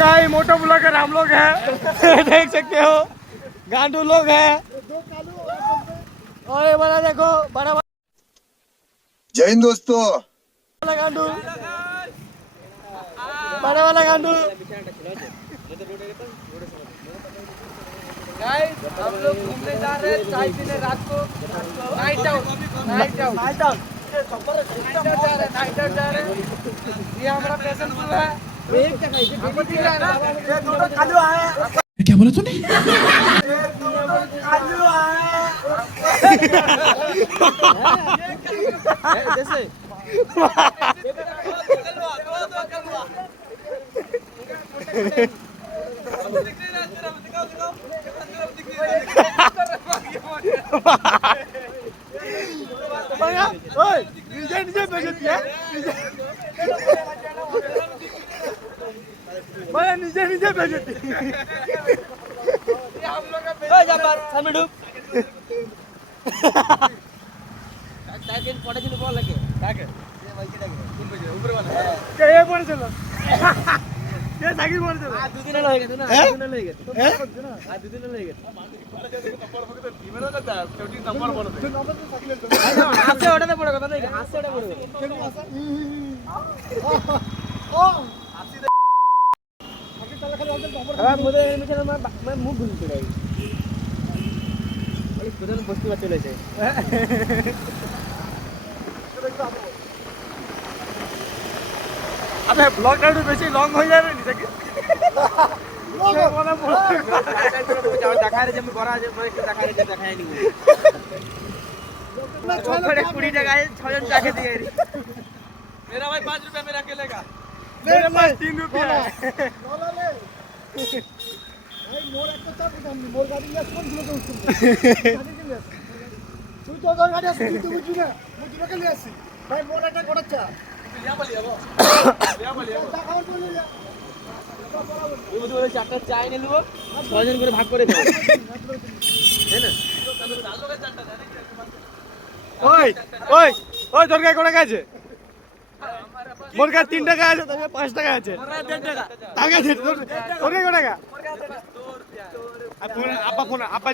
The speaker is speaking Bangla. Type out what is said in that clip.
गाइस मोटो ब्लॉगर हम लोग हैं देख सकते हो गांडू लोग हैं और ये बड़ा देखो बड़ा जय हिंद दोस्तों। वाला गांडू बड़ा वाला गांडू गाइस हम लोग घूमने जा रहे हैं चाय पीने रात को नाइट आउट जा रहे हैं ये हमारा पैशन प्रो है हमको दिख रहा है ना ये दोनों कालू आए क्या बोला तूने? कालू आए जैसे नीचे भेजती है बड़ा नीचे भेजती हम लोग का চাইদিন পড়ে দিন বল লাগে ডাকে ये भाई के डाके कौन बजे ऊपर वाला क्या ये पड़ चलो ये साइकिल पड़ चलो आज 2 दिन लगे तो ना 2 दिन लगे आज 2 दिन लगे हाथ से ओठाते पड़ेगा पता नहीं हाथ से ओठा पड़ेगा मुझे मैं मुंह भूल पड़ा है खुद ने बस्ती चले जाए अबे ब्लॉग टाइम बेसी लॉन्ग हो जाए नहीं सके দেখা রে আমি বড় আছে মানে দেখা রে দেখায় নি ওখানে 20 টাকায় 6 জন চাকে দিয়ে मेरा भाई 5 रुपया मेरा अकेले का मेरे पास 3 रुपया है ভাই মোর একটা চাপ দামনি মোর গাড়ি নিয়ে কোন গুলো উঠছিস গাড়ি নিয়ে আসি তুই তো তোর গাড়ি আসি তুই বুঝবি না মুই তোকে নিয়ে আসি ভাই মোর একটা কোটা চা लिया बोलिए টাকা বলে যা ये बोले चारटा चाय ने लो 6 জন করে ভাগ করে দাও है ना ওই ওই ওই তোর কাছে কোটা আছে মোর কাছে 3 টাকা আছে তোর কাছে 5 টাকা আছে मोरा 1.5 টাকা টাকা আছে তোর কাছে কোটা আপা ফোন আপা